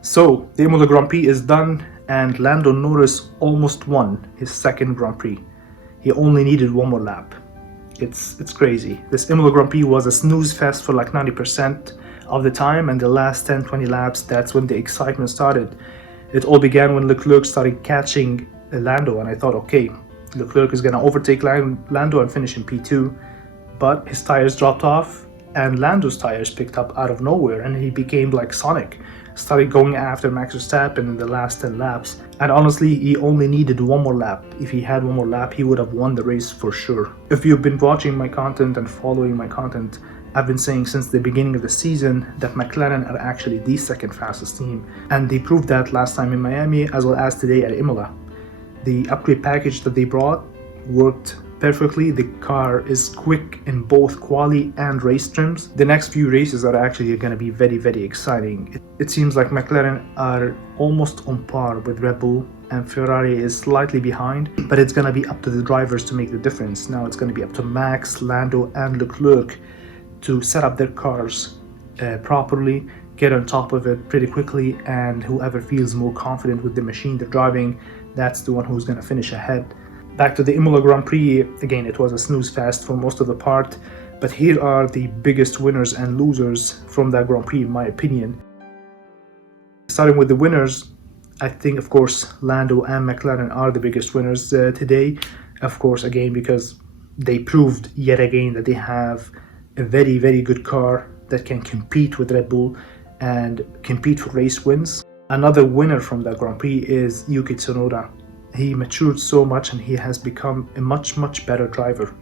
So the Imola Grand Prix is done, and Lando Norris almost won his second Grand Prix. He only needed one more lap. It's crazy. This Imola Grand Prix was a snooze fest for like 90% of the time, and the last 10-20 laps, that's when the excitement started. It all began when Leclerc started catching Lando, and I thought, okay, Leclerc is gonna overtake Lando and finish in P2, but his tires dropped off and Lando's tires picked up out of nowhere, and he became like Sonic, started going after Max Verstappen in the last 10 laps. And honestly, he only needed one more lap. If he had one more lap, he would have won the race for sure. If you've been watching my content and following my content, I've been saying since the beginning of the season that McLaren are actually the second fastest team, and they proved that last time in Miami as well as today at Imola. The upgrade package that they brought worked perfectly. The car is quick in both quali and race trims. The next few races are actually going to be very exciting. It seems like McLaren are almost on par with Red Bull, and Ferrari is slightly behind, but it's going to be up to the drivers to make the difference. Now it's going to be up to Max, Lando and Leclerc to set up their cars properly, get on top of it pretty quickly, and whoever feels more confident with the machine they're driving, that's the one who's going to finish ahead. Back to the Imola Grand Prix, again, it was a snooze fest for most of the part, but here are the biggest winners and losers from that Grand Prix in my opinion. Starting with the winners, I think of course Lando and McLaren are the biggest winners today, of course, again because they proved yet again that they have a very good car that can compete with Red Bull and compete for race wins. Another winner from that Grand Prix is Yuki Tsunoda. He matured so much and he has become a much better driver.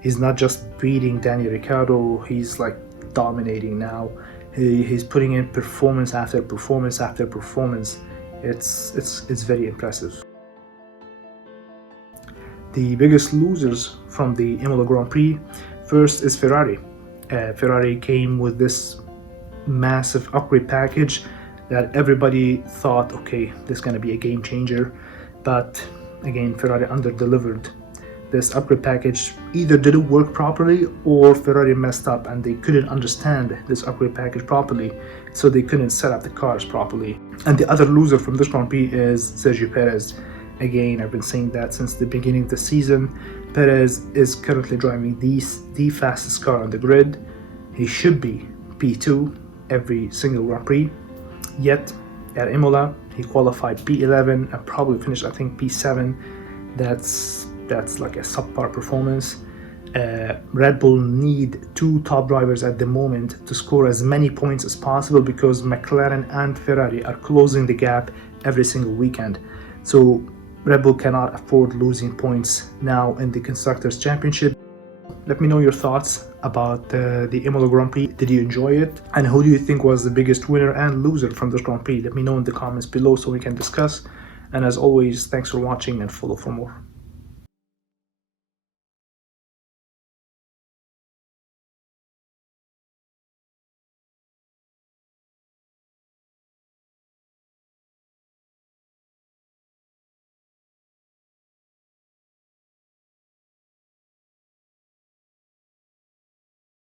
He's not just beating Daniel Ricciardo, he's like dominating now. He's putting in performance after performance after performance. It's very impressive. The biggest losers from the Imola Grand Prix, first is Ferrari. Ferrari came with this massive upgrade package that everybody thought, okay, this is going to be a game changer, but again, Ferrari under-delivered. This upgrade package either didn't work properly or Ferrari messed up and they couldn't understand this upgrade package properly, so they couldn't set up the cars properly. And the other loser from this Grand Prix is Sergio Perez. Again, I've been saying that since the beginning of the season. Perez is currently driving the fastest car on the grid. He should be P2 every single Grand Prix, yet at Imola he qualified P11 and probably finished I think P7. That's like a subpar performance. Red Bull need two top drivers at the moment to score as many points as possible because McLaren and Ferrari are closing the gap every single weekend. So Red Bull cannot afford losing points now in the Constructors' Championship. Let me know your thoughts about the Imola Grand Prix. Did you enjoy it? And who do you think was the biggest winner and loser from this Grand Prix? Let me know in the comments below so we can discuss. And as always, thanks for watching and follow for more.